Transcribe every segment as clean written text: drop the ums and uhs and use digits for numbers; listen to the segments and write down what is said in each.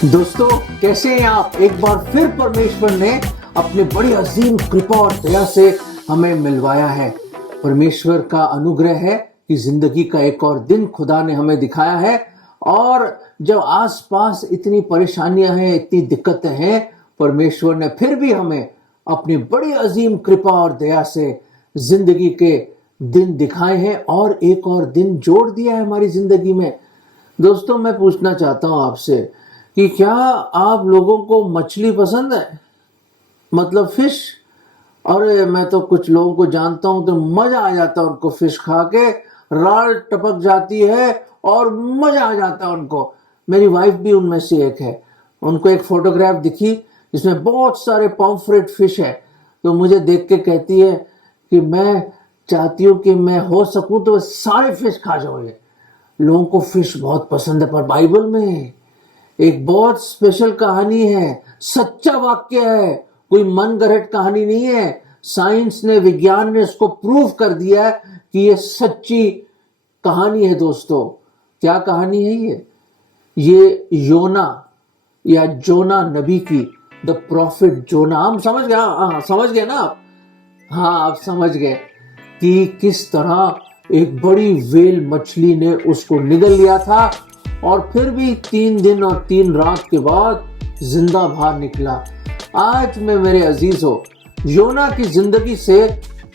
दोस्तों, कैसे हैं आप। एक बार फिर परमेश्वर ने अपने बड़ी अजीम कृपा और दया से हमें मिलवाया है। परमेश्वर का अनुग्रह है कि जिंदगी का एक और दिन खुदा ने हमें दिखाया है। और जब आसपास इतनी परेशानियां हैं, इतनी दिक्कतें हैं, परमेश्वर ने फिर भी हमें अपनी बड़ी अजीम कृपा और दया से जिंदगी के दिन दिखाए हैं और एक और दिन जोड़ दिया है हमारी जिंदगी में। दोस्तों, मैं पूछना चाहता हूं आपसे कि क्या आप लोगों को मछली पसंद है, मतलब फिश। अरे मैं तो कुछ लोगों को जानता हूं तो मजा आ जाता है उनको फिश खा के, राल टपक जाती है और मजा आ जाता है उनको। मेरी वाइफ भी उनमें से एक है। उनको एक फोटोग्राफ दिखी जिसमें बहुत सारे पॉम्फ्रेट फिश है, तो मुझे देख के कहती है कि मैं चाहती हूँ कि मैं हो सकूं तो सारे फिश खा जाऊं। ये लोगों को फिश बहुत पसंद है, पर बाइबल में एक बहुत स्पेशल कहानी है, सच्चा वाक्य है, कोई मन गढ़ंत कहानी नहीं है। साइंस ने, विज्ञान ने इसको प्रूव कर दिया है कि ये सच्ची कहानी है। दोस्तों, क्या कहानी है ये योना या जोना नबी की, द प्रॉफिट जोना। हम समझ गए, हाँ समझ गए ना आप। हाँ, आप समझ गए कि किस तरह एक बड़ी वेल मछली ने उसको निगल लिया था और फिर भी 3 दिन और 3 रात के बाद जिंदा बाहर निकला। आज मैं, मेरे अजीजों, योना की जिंदगी से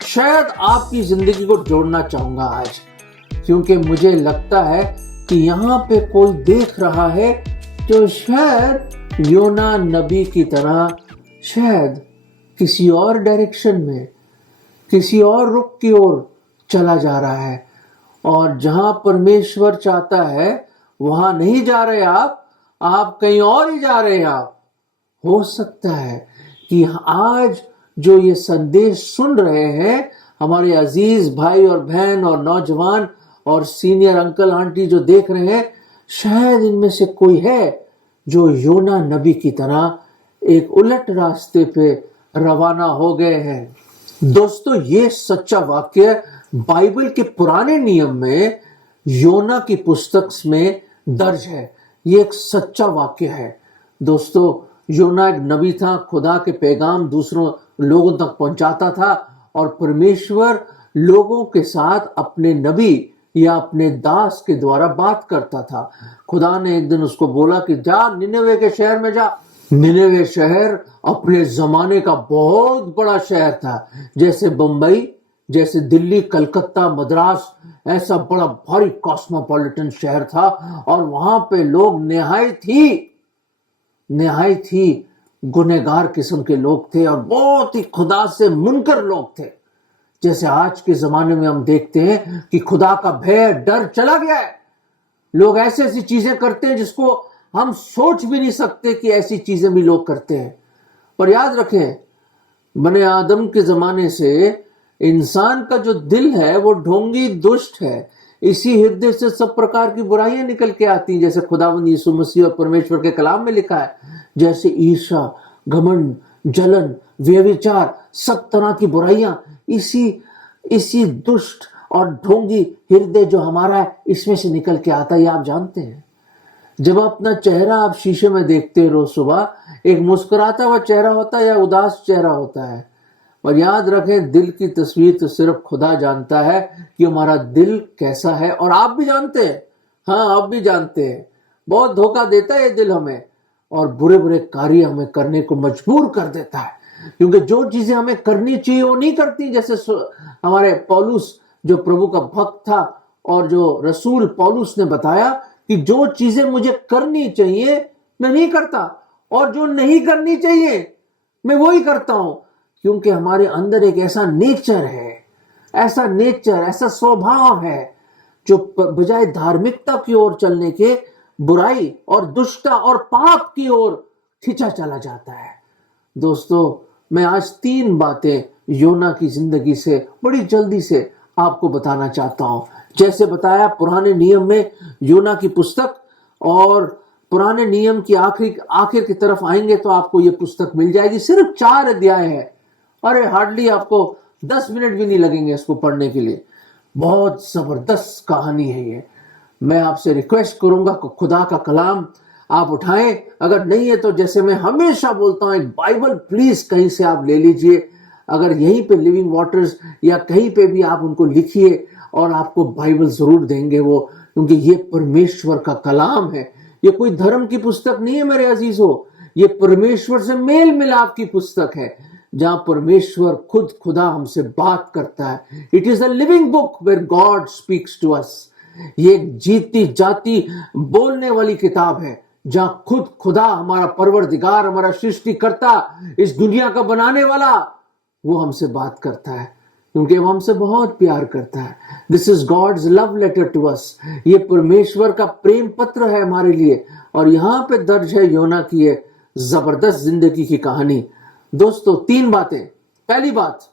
शायद आपकी जिंदगी को जोड़ना चाहूंगा आज, क्योंकि मुझे लगता है कि यहाँ पे कोई देख रहा है जो शायद योना नबी की तरह शायद किसी और डायरेक्शन में, किसी और रुख की ओर चला जा रहा है। और जहां परमेश्वर चाहता है वहां नहीं जा रहे आप कहीं और ही जा रहे हैं। आप हो सकता है कि आज जो ये संदेश सुन रहे हैं हमारे अजीज भाई और बहन और नौजवान और सीनियर अंकल आंटी जो देख रहे हैं, शायद इनमें से कोई है जो योना नबी की तरह एक उलट रास्ते पे रवाना हो गए हैं। दोस्तों, ये सच्चा वाक्य बाइबल के पुराने नियम में योना की पुस्तक में दर्ज है। ये एक सच्चा वाक्य है। दोस्तों, योना एक नबी था, खुदा के पैगाम दूसरों लोगों तक पहुंचाता था और परमेश्वर लोगों के साथ अपने नबी या अपने दास के द्वारा बात करता था। खुदा ने एक दिन उसको बोला कि जा निनेवे के शहर में जा। निनेवे शहर अपने जमाने का बहुत बड़ा शहर था, जैसे बंबई, जैसे दिल्ली, कलकत्ता, मद्रास, ऐसा बड़ा भारी कॉस्मोपॉलिटन शहर था। और वहां पे लोग निहायत ही गुनहगार किस्म के लोग थे और बहुत ही खुदा से मुनकर लोग थे। जैसे आज के जमाने में हम देखते हैं कि खुदा का भय, डर चला गया है। लोग ऐसी ऐसी चीजें करते हैं जिसको हम सोच भी नहीं सकते कि ऐसी चीजें भी लोग करते हैं। पर याद रखें, बने आदम के जमाने से इंसान का जो दिल है वो ढोंगी, दुष्ट है। इसी हृदय से सब प्रकार की बुराइयां निकल के आती हैं, जैसे खुदावंद यीशु मसीह और परमेश्वर के कलाम में लिखा है। जैसे ईर्ष्या, घमंड, जलन, व्यभिचार, सब तरह की बुराइयां इसी दुष्ट और ढोंगी हृदय जो हमारा है, इसमें से निकल के आता है। आप जानते हैं, जब अपना चेहरा आप शीशे में देखते हैं रोज सुबह, एक मुस्कुराता हुआ चेहरा होता है या उदास चेहरा होता है। और याद रखें, दिल की तस्वीर तो सिर्फ खुदा जानता है कि हमारा दिल कैसा है। और आप भी जानते हैं, हाँ आप भी जानते हैं, बहुत धोखा देता है ये दिल हमें और बुरे बुरे कार्य हमें करने को मजबूर कर देता है, क्योंकि जो चीजें हमें करनी चाहिए वो नहीं करती। जैसे हमारे पौलुस जो प्रभु का भक्त था और जो रसूल पौलुस ने बताया कि जो चीजें मुझे करनी चाहिए मैं नहीं करता और जो नहीं करनी चाहिए मैं वही करता हूं, क्योंकि हमारे अंदर एक ऐसा नेचर है, ऐसा स्वभाव है जो बजाय धार्मिकता की ओर चलने के बुराई और दुष्टता और पाप की ओर खिंचा चला जाता है। दोस्तों, मैं आज 3 बातें योना की जिंदगी से बड़ी जल्दी से आपको बताना चाहता हूं। जैसे बताया, पुराने नियम में योना की पुस्तक, और पुराने नियम की आखिर की तरफ आएंगे तो आपको ये पुस्तक मिल जाएगी। सिर्फ 4 अध्याय है। अरे हार्डली आपको 10 मिनट भी नहीं लगेंगे इसको पढ़ने के लिए। बहुत जबरदस्त कहानी है ये। मैं आपसे रिक्वेस्ट करूंगा कि खुदा का कलाम आप उठाएं, अगर नहीं है तो जैसे मैं हमेशा बोलता हूं, एक बाइबल प्लीज कहीं से आप ले लीजिए। अगर यहीं पे लिविंग वाटर्स या कहीं पे भी आप उनको लिखिए और आपको बाइबल जरूर देंगे वो, क्योंकि ये परमेश्वर का कलाम है। ये कोई धर्म की पुस्तक नहीं है मेरे अजीजों, ये परमेश्वर से मेल मिलाप की पुस्तक है, जहां परमेश्वर खुद खुदा हमसे बात करता है। It is a living book where God speaks to us. ये एक जीती जाती बोलने वाली किताब है, जहां खुद खुदा हमारा परवरदिगार, हमारा सृष्टिकर्ता, इस दुनिया का बनाने वाला, वो हमसे बात करता है, क्योंकि वो हमसे बहुत प्यार करता है। This is God's love letter to us. ये परमेश्वर का प्रेम पत्र है हमारे लिए। और यहां पे दर्ज है योना की ये जबरदस्त जिंदगी की कहानी। दोस्तों, 3 बातें। पहली बात,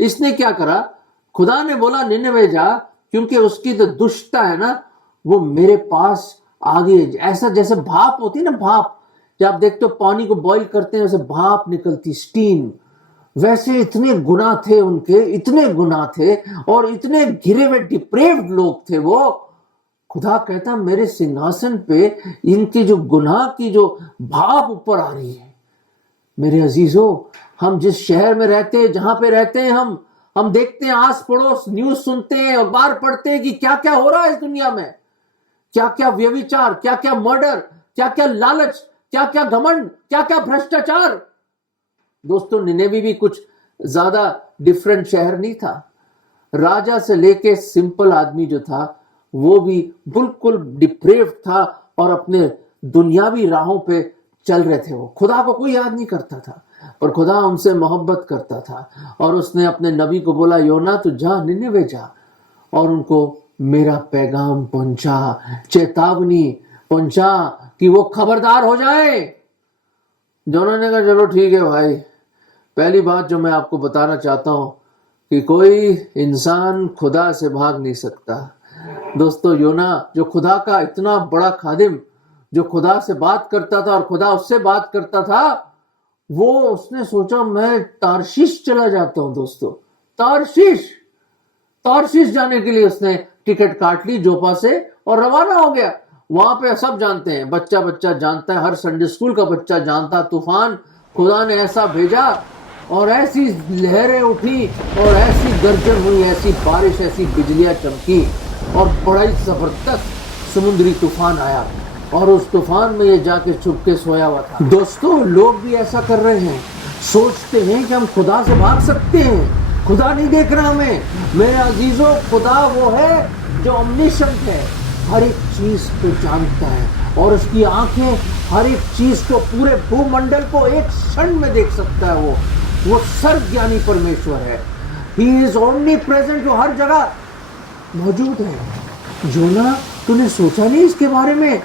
इसने क्या करा, खुदा ने बोला निनवे जा, क्योंकि उसकी जो दुष्टता है ना, वो मेरे पास आ गई। ऐसा जैसे भाप होती है ना, भाप, जब आप देखते हो पानी को बॉईल करते हैं, वैसे भाप निकलती, स्टीम, वैसे इतने गुनाह थे उनके, इतने गुनाह थे और इतने घिरे हुए डिप्रेव्ड लोग थे वो। खुदा कहता मेरे सिंहासन पे इनकी जो गुनाह की जो भाप ऊपर आ रही है। मेरे अजीजों, हम जिस शहर में रहते हैं, जहां पे रहते हैं, हम देखते हैं आस पड़ोस, न्यूज सुनते हैं, अखबार पढ़ते हैं कि क्या क्या हो रहा है इस दुनिया में, क्या क्या व्यभिचार, क्या क्या मर्डर, क्या क्या लालच, क्या क्या घमंड, क्या क्या भ्रष्टाचार। दोस्तों, निनेवी भी कुछ ज्यादा डिफरेंट शहर नहीं था। राजा से लेके सिंपल आदमी जो था, वो भी बिल्कुल डिप्रेव्ड था और अपने दुनियावी राहों पे चल रहे थे। वो खुदा को कोई याद नहीं करता था, पर खुदा उनसे मोहब्बत करता था। और उसने अपने नबी को बोला, योना तू जा, निनेवे जा और उनको मेरा पैगाम पहुंचा, चेतावनी पहुंचा कि वो खबरदार हो जाए। योना ने कहा चलो ठीक है भाई। पहली बात जो मैं आपको बताना चाहता हूं कि कोई इंसान खुदा से भाग नहीं सकता। दोस्तों, योना जो खुदा का इतना बड़ा खादिम, जो खुदा से बात करता था और खुदा उससे बात करता था, वो उसने सोचा मैं तारशीश चला जाता हूं। दोस्तों, तारशीश जाने के लिए उसने टिकट काट ली जोपा से और रवाना हो गया। वहां पे सब जानते हैं, बच्चा बच्चा जानता है, हर संडे स्कूल का बच्चा जानता, तूफान खुदा ने ऐसा भेजा और ऐसी लहरें उठी और ऐसी गर्जन हुई, ऐसी बारिश, ऐसी बिजलियां चमकी और बड़ा ही जबरदस्त समुद्री तूफान आया और उस तूफान में ये जाके छुप के सोया हुआ था। दोस्तों, लोग भी ऐसा कर रहे हैं, सोचते हैं कि हम खुदा से भाग सकते हैं, खुदा नहीं देख रहा हमें। मेरे अजीजों, खुदा वो है जो ओमनिशंट है, हर एक चीज को जानता है और उसकी आंखें हर एक चीज को, पूरे भूमंडल को एक क्षण में देख सकता है। वो सर्वज्ञानी परमेश्वर है। ही इज ओमनी प्रेजेंट, जो हर जगह मौजूद है। योना, तूने सोचा नहीं इसके बारे में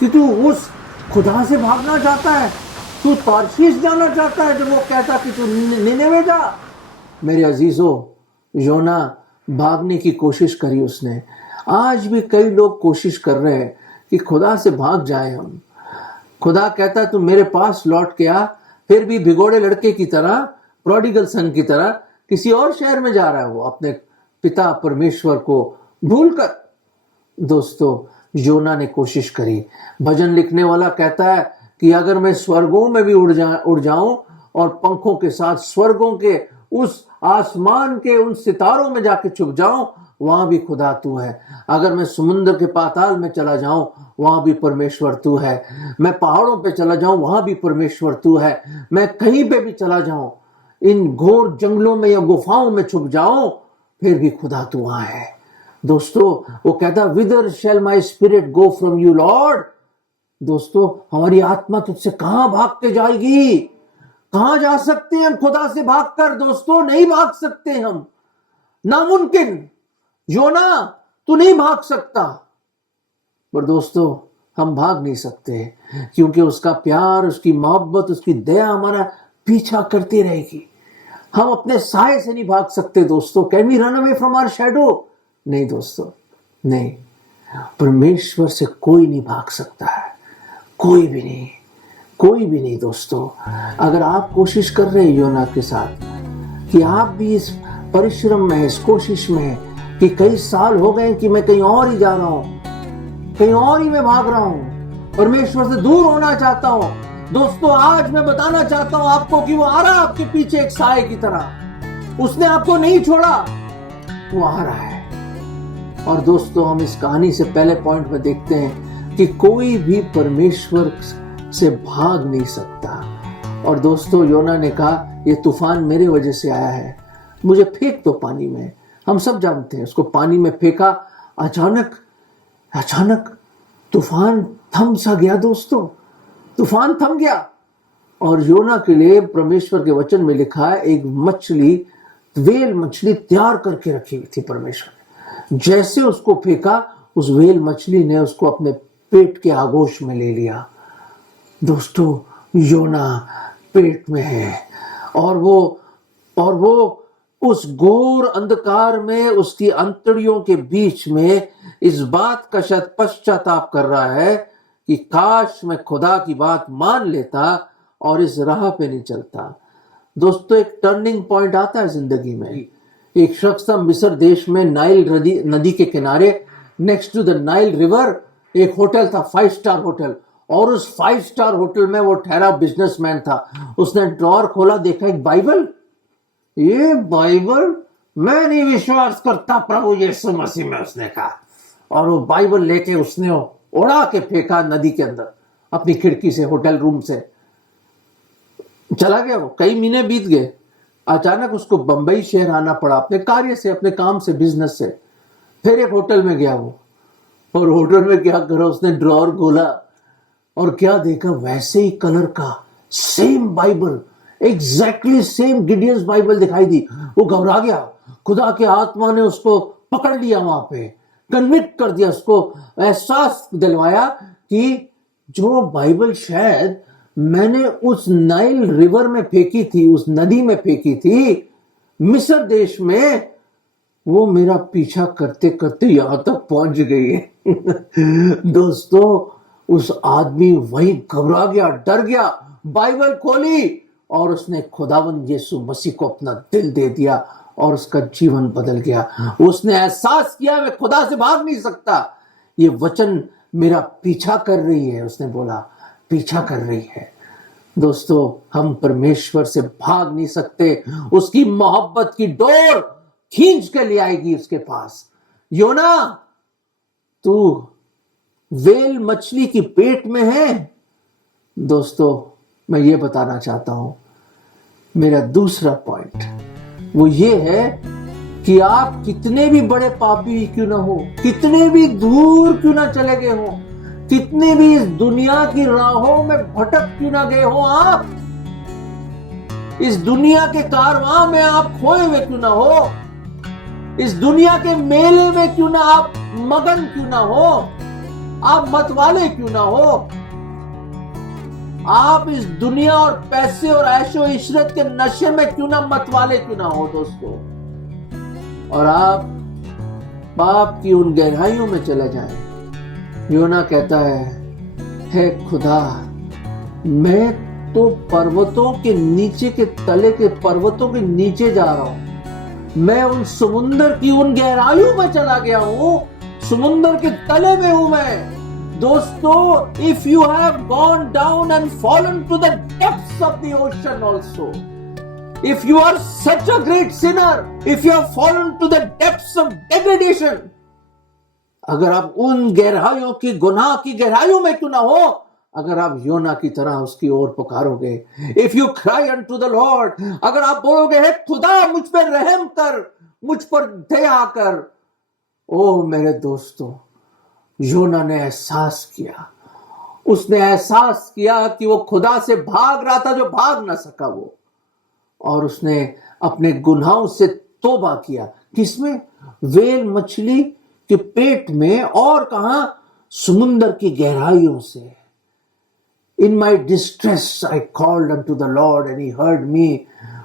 कि तू उस खुदा से भागना चाहता है, तू तारशीश जाना चाहता है, जब वो कहता कि तू निनेवे जा। मेरे अजीजों, योना भागने की कोशिश करी उसने। आज भी कई लोग कोशिश कर रहे हैं कि खुदा से भाग जाए हम। खुदा कहता तू मेरे पास लौट के आ, फिर भी भिगोड़े लड़के की तरह, प्रोडिगल सन की तरह किसी और शहर में जा रहा है, वो अपने पिता परमेश्वर को भूलकर। दोस्तों, योना ने कोशिश करी। भजन लिखने वाला कहता है कि अगर मैं स्वर्गों में भी उड़ जाऊं और पंखों के साथ स्वर्गों के उस आसमान के उन सितारों में जाके छुप जाऊं, वहां भी खुदा तू है। अगर मैं समुद्र के पाताल में चला जाऊं, वहां भी परमेश्वर तू है। मैं पहाड़ों पे चला जाऊं, वहां भी परमेश्वर तू है। मैं कहीं पे भी चला जाऊं, इन घोर जंगलों में या गुफाओं में छुप जाऊं, फिर भी खुदा तू वहां है। दोस्तों, वो कहता whither shall my spirit go from you Lord. दोस्तों, हमारी आत्मा तुझसे कहां भाग के जाएगी? कहां जा सकते हैं हम खुदा से भागकर? दोस्तों, नहीं भाग सकते हम, नामुमकिन। योना, तू नहीं भाग सकता। पर दोस्तों, हम भाग नहीं सकते, क्योंकि उसका प्यार, उसकी मोहब्बत, उसकी दया हमारा पीछा करती रहेगी। हम अपने साए से नहीं भाग सकते। दोस्तों, can we run away from our shadow? नहीं दोस्तों, नहीं। परमेश्वर से कोई नहीं भाग सकता है, कोई भी नहीं, कोई भी नहीं। दोस्तों, अगर आप कोशिश कर रहे हैं योना के साथ कि आप भी इस परिश्रम में, इस कोशिश में कि कई साल हो गए कि मैं कहीं और ही जा रहा हूं, कहीं और ही मैं भाग रहा हूं, परमेश्वर से दूर होना चाहता हूं, दोस्तों आज मैं बताना चाहता हूं आपको कि वो आ रहा है आपके पीछे एक साए की तरह। उसने आपको नहीं छोड़ा, वो आ रहा है। और दोस्तों हम इस कहानी से पहले पॉइंट में देखते हैं कि कोई भी परमेश्वर से भाग नहीं सकता। और दोस्तों योना ने कहा ये तूफान मेरे वजह से आया है, मुझे फेंक दो पानी में। हम सब जानते हैं, उसको पानी में फेंका, अचानक तूफान थम सा गया। दोस्तों तूफान थम गया और योना के लिए परमेश्वर के वचन में लिखा है एक मछली, वेल मछली तैयार करके रखी हुई थी परमेश्वर ने। जैसे उसको फेंका, उस वेल मछली ने उसको अपने पेट के आगोश में ले लिया। दोस्तों योना पेट में है और वो उस घोर अंधकार में, उसकी अंतड़ियों के बीच में इस बात का शायद पश्चाताप कर रहा है कि काश मैं खुदा की बात मान लेता और इस राह पे नहीं चलता। दोस्तों एक टर्निंग पॉइंट आता है जिंदगी में। एक शख्स था मिस्र देश में, नाइल नदी के किनारे, next to the Nile river एक होटल था, 5 स्टार होटल। और उस 5 स्टार होटल में वो ठहरा बिजनेसमैन था। उसने ड्रॉअर खोला, देखा एक बाइबल। ये बाइबल मैं नहीं विश्वास करता प्रभु यीशु मसीह में, उसने कहा। और वो बाइबल लेके उसने उड़ा के फेंका नदी के अंदर, अपनी खिड़की से, होटल रूम से चला गया। वो कई महीने बीत गए। अचानक उसको बंबई शहर आना पड़ा अपने कार्य से, अपने काम से, बिजनेस से। फिर एक होटल में गया वो, और होटल में क्या करा, उसने ड्रॉअर खोला और क्या देखा, वैसे ही कलर का same Bible, exactly same Gideons Bible दिखाई दी। वो घबरा गया। खुदा के आत्मा ने उसको पकड़ लिया, वहां पे कन्विक्ट कर दिया, उसको एहसास दिलवाया कि जो बाइबल शायद मैंने उस नाइल रिवर में फेंकी थी, उस नदी में फेंकी थी मिस्र देश में, वो मेरा पीछा करते करते यहां तक पहुंच गई है। दोस्तों उस आदमी वही घबरा गया, डर गया, बाइबल खोली और उसने खुदावंद यीशु मसीह को अपना दिल दे दिया और उसका जीवन बदल गया। उसने एहसास किया मैं खुदा से भाग नहीं सकता, ये वचन मेरा पीछा कर रही है। उसने बोला पीछा कर रही है। दोस्तों हम परमेश्वर से भाग नहीं सकते, उसकी मोहब्बत की डोर खींच के ले आएगी उसके पास। योना तू वेल मछली की पेट में है। दोस्तों मैं ये बताना चाहता हूं, मेरा दूसरा पॉइंट वो ये है कि आप कितने भी बड़े पापी क्यों ना हो, कितने भी दूर क्यों ना चले गए हो, कितने भी इस दुनिया की राहों में भटक क्यों ना गए हो, आप इस दुनिया के कारवां में आप खोए हुए क्यों ना हो, इस दुनिया के मेले में क्यों ना आप मगन क्यों ना हो, आप मतवाले क्यों ना हो, आप इस दुनिया और पैसे और ऐशो इशरत के नशे में क्यों ना मतवाले क्यों ना हो दोस्तों, और आप पाप की उन गहराइयों में चले जाएं। योना कहता है खुदा मैं तो पर्वतों के नीचे के तले के पर्वतों के नीचे जा रहा हूं, मैं उन समुंदर की उन गहराइयों में चला गया हूं, समुंदर के तले में हूं मैं। दोस्तों if you have gone down and fallen to the depths of the ocean also, if you are such a great sinner, if you have fallen to the depths of degradation, अगर आप उन गहराइयों की, गुनाह की गहराइयों में क्यों ना हो, अगर आप योना की तरह उसकी ओर पुकारोगे, if you cry unto the Lord, अगर आप बोलोगे हे खुदा मुझ पर रहम कर, मुझ पर दया कर। ओ मेरे दोस्तों योना ने एहसास किया, उसने एहसास किया कि वो खुदा से भाग रहा था जो भाग ना सका वो, और उसने अपने गुनाहों से तौबा किया। किसमें? वेल मछली के पेट में, और कहां? समुंदर की गहराइयों से। In my distress I called unto the Lord and he heard me.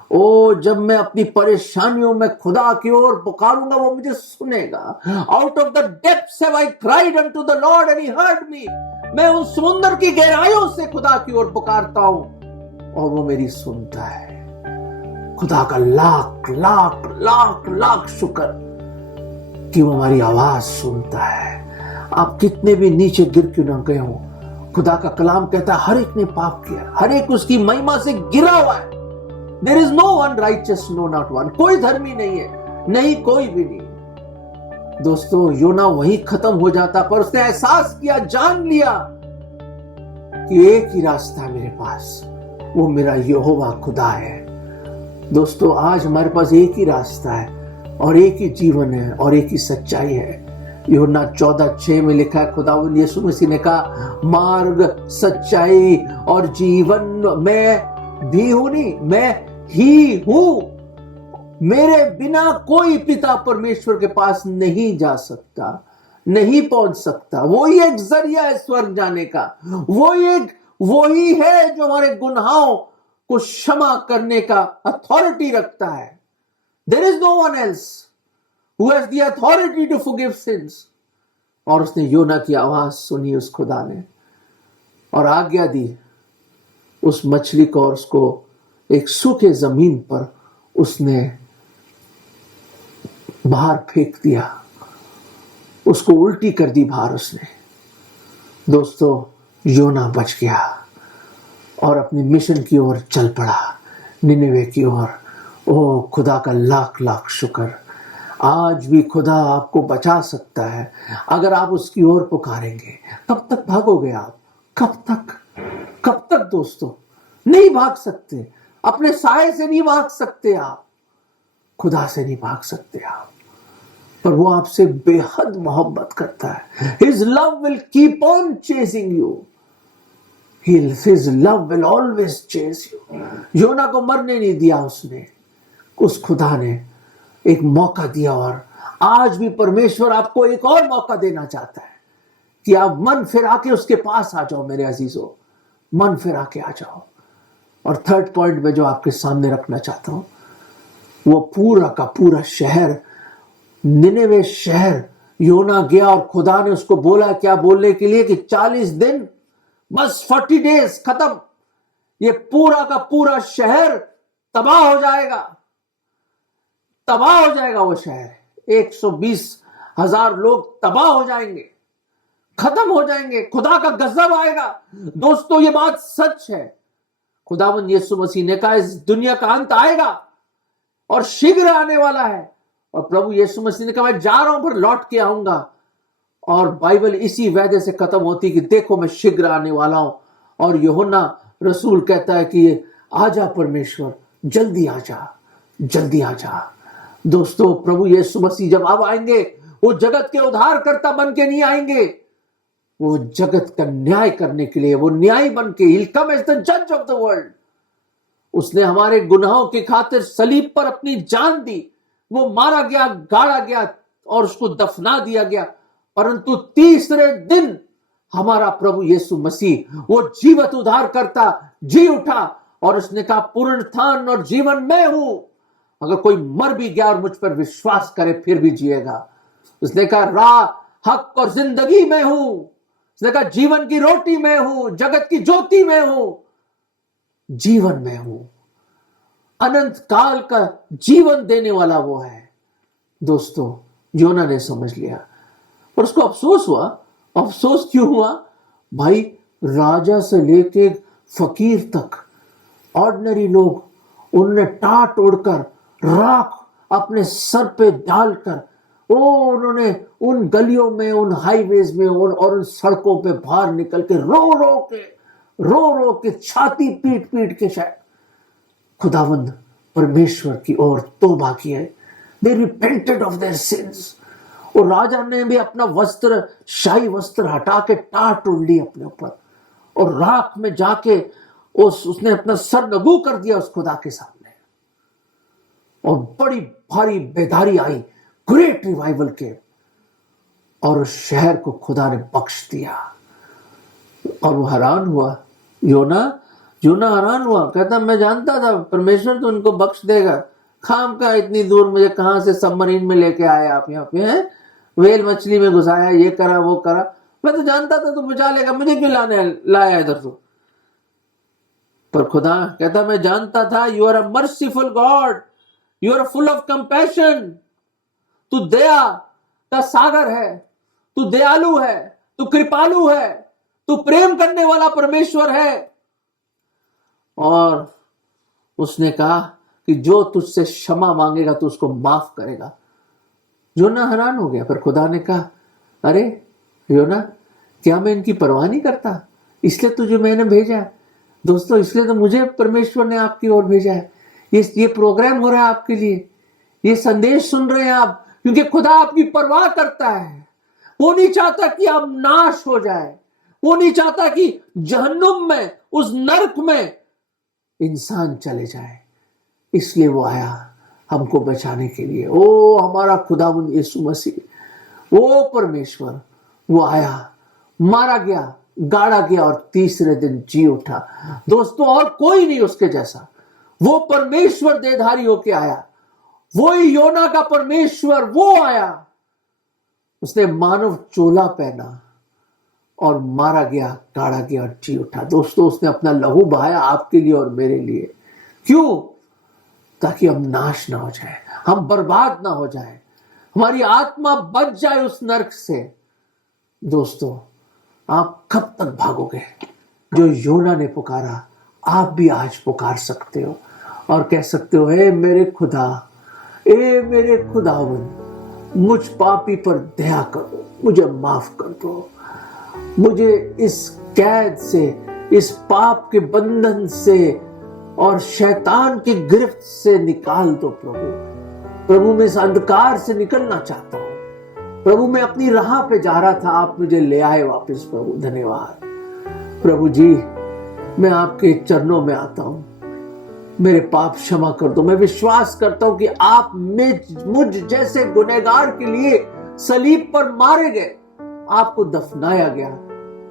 ओ जब मैं अपनी परेशानियों में खुदा की ओर पुकारूंगा वो मुझे सुनेगा। Out of the depths have I cried unto the Lord and he heard me. मैं उन समुंदर की गहराइयों से खुदा की ओर पुकारता हूं और वो मेरी सुनता है। खुदा का लाख लाख लाख लाख शुक्र कि वो हमारी आवाज सुनता है। आप कितने भी नीचे गिर क्यों ना गए हो, खुदा का कलाम कहता है हर एक ने पाप किया, हर एक उसकी महिमा से गिरा हुआ है। There is no one righteous, no not one. कोई धर्मी नहीं है, नहीं कोई भी नहीं। दोस्तों योना वहीं खत्म हो जाता, पर उसने एहसास किया, जान लिया कि एक ही रास्ता है मेरे पास, वो मेरा यहोवा खुदा है। दोस्तों आज हमारे पास एक ही रास्ता है और एक ही जीवन है और एक ही सच्चाई है। यूहन्ना 14:6 में लिखा है, खुदावंद यीशु मसीह ने कहा, मार्ग, सच्चाई और जीवन मैं भी हूं, नहीं मैं ही हूं। मेरे बिना कोई पिता परमेश्वर के पास नहीं जा सकता, नहीं पहुंच सकता। वो ही एक जरिया है स्वर्ग जाने का। वो ही है जो हमारे गुनाहों को क्षमा करने का अथॉरिटी रखता है। There is no one else who has the authority to forgive sins। और उसने योना की आवाज सुनी उस खुदा ने और आज्ञा दी उस मछली को, और उसको एक सूखे जमीन पर उसने बाहर फेंक दिया, उसको उल्टी कर दी बाहर उसने। दोस्तों योना बच गया और अपनी मिशन की ओर चल पड़ा, निनेवे की ओर। ओ खुदा का लाख लाख शुक्र। आज भी खुदा आपको बचा सकता है अगर आप उसकी ओर पुकारेंगे। कब तक भागोगे आप? कब तक दोस्तों? नहीं भाग सकते, अपने साए से नहीं भाग सकते आप, खुदा से नहीं भाग सकते आप। पर वो आपसे बेहद मोहब्बत करता है। His love will keep on chasing you. His love will always chase you। योना को मरने नहीं दिया उसने, उस खुदा ने एक मौका दिया। और आज भी परमेश्वर आपको एक और मौका देना चाहता है कि आप मन फिरा के उसके पास आ जाओ। मेरे अजीजों, मन फिरा के आ जाओ। और थर्ड पॉइंट में जो आपके सामने रखना चाहता हूं, वो पूरा का पूरा शहर, निनेवे शहर, योना गया और खुदा ने उसको बोला क्या बोलने के लिए कि 40 दिन, बस 40 डेज खत्म, ये पूरा का पूरा शहर तबाह हो जाएगा। तबाह हो जाएगा वो शहर। 120,000 लोग तबाह हो जाएंगे, खत्म हो जाएंगे, खुदा का गजब आएगा। दोस्तों ये बात सच है। खुदावंद यीशु मसीह ने कहा इस दुनिया का अंत आएगा और शीघ्र आने वाला है। और प्रभु यीशु मसीह ने कहा मैं जा रहा हूं, फिर लौट के आऊंगा। और बाइबल इसी वादे से खत्म होती कि देखो मैं शीघ्र आने वाला हूं। और यूहन्ना रसूल कहता है कि आजा परमेश्वर, जल्दी आजा, जल्दी आजा। दोस्तों प्रभु यीशु मसीह जब अब आएंगे, वो जगत के उद्धारकर्ता बन के नहीं आएंगे, वो जगत का न्याय करने के लिए, वो न्यायी बन के, He'll come as the judge of the world। उसने हमारे गुनाहों की खातिर सलीब पर अपनी जान दी, वो मारा गया, गाड़ा गया और उसको दफना दिया गया। परंतु तीसरे दिन हमारा प्रभु यीशु मसीह, वो जीवित उद्धारकर्ता, जी उठा और उसने कहा पुनरुत्थान और जीवन मैं हूं। अगर कोई मर भी गया और मुझ पर विश्वास करे फिर भी जिएगा। उसने कहा राह, हक और जिंदगी में हूं। उसने कहा जीवन की रोटी में हूं, जगत की ज्योति में हूं, जीवन में हूं। अनंत काल का जीवन देने वाला वो है। दोस्तों योना ने समझ लिया और उसको अफसोस हुआ। अफसोस क्यों हुआ भाई? राजा से लेके फकीर तक, ऑर्डिनरी लोग, उनने टाट उड़कर, राख अपने सर पे डालकर, उन्होंने उन गलियों में, उन हाईवेज में और उन सड़कों पे बाहर निकल के रो रो के छाती पीट पीट के शायद खुदावंद परमेश्वर की ओर तौबा की है। They repented of their sins। और राजा ने भी अपना वस्त्र, शाही वस्त्र हटा के टाट उड़ ली अपने ऊपर और राख में जाके उसने अपना सर नगू कर दिया उस खुदा के सामने। और बड़ी भारी बेदारी आई, ग्रेट रिवाइवल के, और उस शहर को खुदा ने बख्श दिया। और वो हैरान हुआ, योना हैरान हुआ, कहता मैं जानता था परमेश्वर तो उनको बख्श देगा, खाम का इतनी दूर मुझे कहां से सबमरीन में लेके आए आप, यहाँ पे हैं, वेल मछली में घुसाया, ये करा वो करा, मैं तो जानता था तू बचा लेगा, मुझे क्यों लाया इधर तू। पर खुदा कहता मैं जानता था you are a merciful God, you are full of compassion. तू दया का सागर है, तू दयालु है, तू कृपालु है, तू प्रेम करने वाला परमेश्वर है। और उसने कहा कि जो तुझसे क्षमा मांगेगा तो उसको माफ करेगा। योना हैरान हो गया, पर खुदा ने कहा, अरे योना, क्या मैं इनकी परवाह नहीं करता? इसलिए तुझे मैंने भेजा है। दोस्तों, इसलिए तो मुझे परमेश्वर ने आपकी ओर भेजा है। ये प्रोग्राम हो रहा है आपके लिए, ये संदेश सुन रहे हैं आप, क्योंकि खुदा आपकी परवाह करता है। वो नहीं चाहता कि आप नाश हो जाए, वो नहीं चाहता कि जहन्नुम में, उस नरक में इंसान चले जाए। इसलिए वो आया हमको बचाने के लिए। ओ हमारा खुदावंद यीशु मसीह, वो परमेश्वर, वो आया, मारा गया, गाड़ा गया और तीसरे दिन जी उठा। दोस्तों, और कोई नहीं उसके जैसा। वो परमेश्वर देहधारी होके आया, वही योना का परमेश्वर, वो आया। उसने मानव चोला पहना और मारा गया, गाड़ा गया और जी उठा। दोस्तों, उसने अपना लहू बहाया आपके लिए और मेरे लिए। क्यों? ताकि हम नाश ना हो जाए, हम बर्बाद ना हो जाए, हमारी आत्मा बच जाए उस नरक से। दोस्तों, आप कब तक भागोगे? जो योना ने पुकारा, आप भी आज पुकार सकते हो और कह सकते हो, हे मेरे खुदा, ए मेरे खुदावन, मुझ पापी पर दया करो, मुझे माफ कर दो, मुझे इस कैद से, इस पाप के बंधन से और शैतान की गिरफ्त से निकाल दो प्रभु। मैं इस अंधकार से निकलना चाहता हूं प्रभु। मैं अपनी राह पे जा रहा था, आप मुझे ले आए वापस प्रभु। धन्यवाद प्रभु जी। मैं आपके चरणों में आता हूं, मेरे पाप क्षमा कर दो। मैं विश्वास करता हूं कि आप मुझ जैसे गुनहगार के लिए सलीब पर मारे गए, आपको दफनाया गया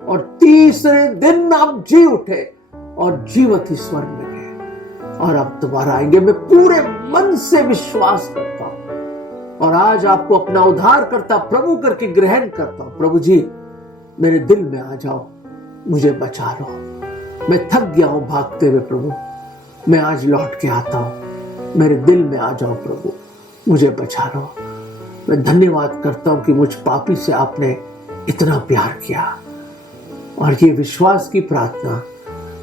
और तीसरे दिन आप जी उठे और जीवित ही स्वर्ग में गए और आप दोबारा आएंगे। मैं पूरे मन से विश्वास करता हूं और आज आपको अपना उद्धार करता प्रभु करके ग्रहण करता हूं। प्रभु जी, मेरे दिल में आ जाओ, मुझे बचा लो। मैं थक गया हूं भागते हुए प्रभु, मैं आज लौट के आता हूं। मेरे दिल में आ जाओ प्रभु, मुझे बचा लो। मैं धन्यवाद करता हूं कि मुझ पापी से आपने इतना प्यार किया। और ये विश्वास की प्रार्थना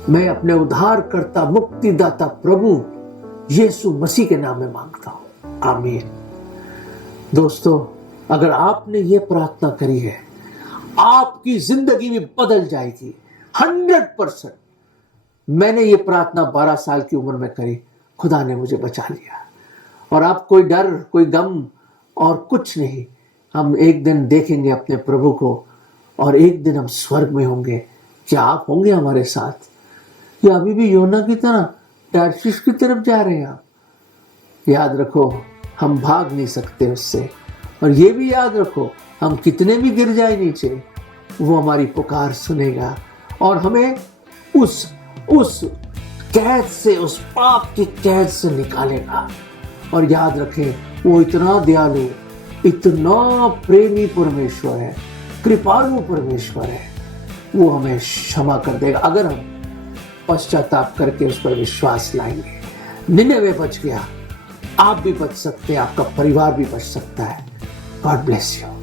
मैं अपने उद्धार करता, मुक्तिदाता प्रभु यीशु मसीह के नाम में मांगता हूं। आमीन। दोस्तों, अगर आपने ये प्रार्थना करी है, आपकी जिंदगी भी बदल जाएगी 100%। मैंने ये प्रार्थना 12 साल की उम्र में करी, खुदा ने मुझे बचा लिया। और आप कोई डर, कोई गम और कुछ नहीं। हम एक दिन देखेंगे अपने प्रभु को और एक दिन हम स्वर्ग में होंगे। क्या आप होंगे हमारे साथ, या अभी भी योना की तरह टारशीश की तरफ जा रहे हैं आप? याद रखो, हम भाग नहीं सकते उससे। और ये भी याद रखो, हम कितने भी गिर जाए नीचे, वो हमारी पुकार सुनेगा और हमें उस कैद से, उस पाप की कैद से निकालेगा। और याद रखें, वो इतना दयालु, इतना प्रेमी परमेश्वर है, कृपालु परमेश्वर है। वो हमें क्षमा कर देगा अगर हम पश्चाताप करके उस पर विश्वास लाएंगे। निनेवे बच गया, आप भी बच सकते हैं, आपका परिवार भी बच सकता है। God bless you.